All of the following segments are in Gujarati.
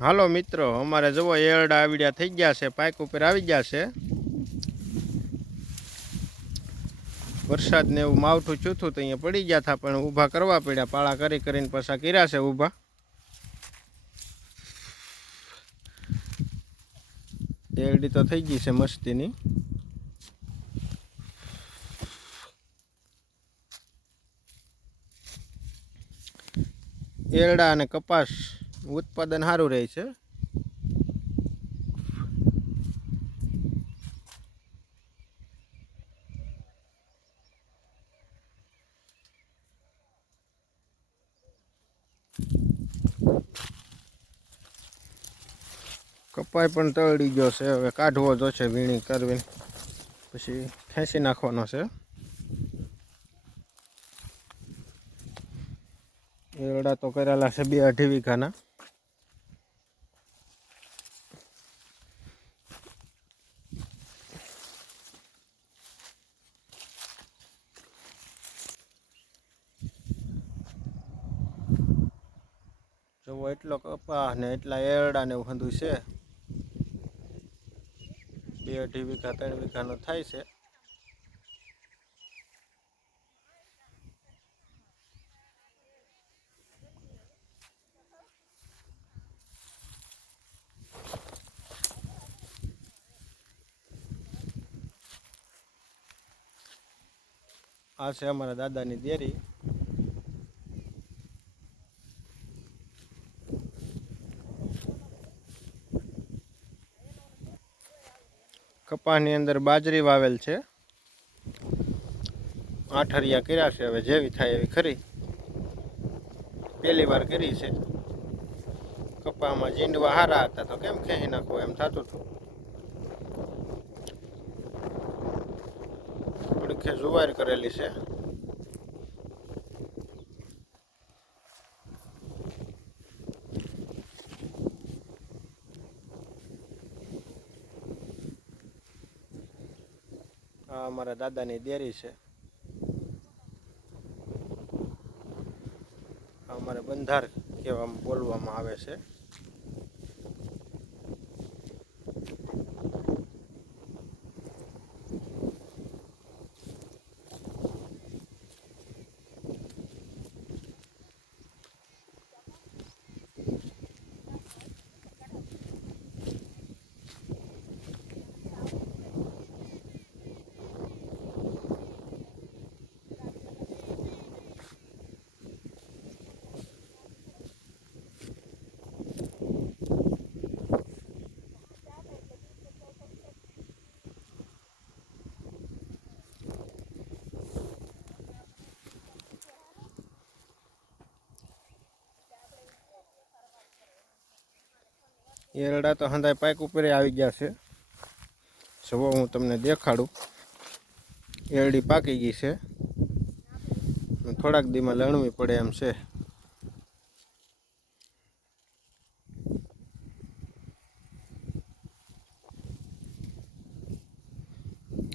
હાલો મિત્રો, અમારે જુઓ એરડા આવડ્યા થઈ ગયા છે, પાઇક ઉપર આવી ગયા છે. વરસાદ ને એવું માવઠું ચૂથું તો અહીંયા પડી ગયા હતા, પણ ઊભા કરવા પડ્યા. પાળા કરી કરીને પાછા કર્યા છે ઊભા. એરડી તો થઈ ગઈ છે મસ્તીની. એરડા અને કપાસ ઉત્પાદન સારું રહે છે. કપાય પણ તળી ગયો છે, હવે કાઢવો જોશે વીણી કરવી, પછી ખેંચી નાખવાનો છે. એરડા તો કરેલા છે 2-2.5 વીઘાના. જો એટલો કપા ને એટલા એરડા ને એવું બધું છે. 2-2.5 વીઘા 3 વીઘાનો થાય છે. આ છે અમારા દાદાની ડેરી. કપાસની અંદર બાજરી વાવેલ છે. 8 હરિયા કર્યા છે, હવે જેવી થાય એવી ખરી. પહેલી વાર કરી છે. કપામાં જીંડવા હારા હતા તો કેમ ખેંચી નાખો એમ થતું હતું. થોડીક જુવાર કરેલી છે. આ અમારા દાદાની ડેરી છે. અમારે બંધાર કહેવામાં બોલવામાં આવે છે. એરડા તો હંધાય પાઇક ઉપર આવી ગયા છે. જુઓ હું તમને દેખાડું. એરડી પાકી ગઈ છે, થોડાક દીમાં લણવી પડે એમ છે.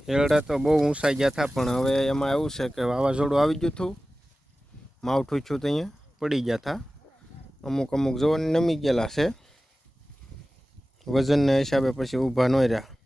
એરડા તો બહુ ઊંચાઈ ગયા હતા, પણ હવે એમાં એવું છે કે વાવાઝોડું આવી ગયું હતું, માવઠું છું તો અહીંયા પડી ગયા હતા. અમુક જોવા નમી ગયેલા છે. વજનના હિસાબે પછી ઊભા ન રહ્યા.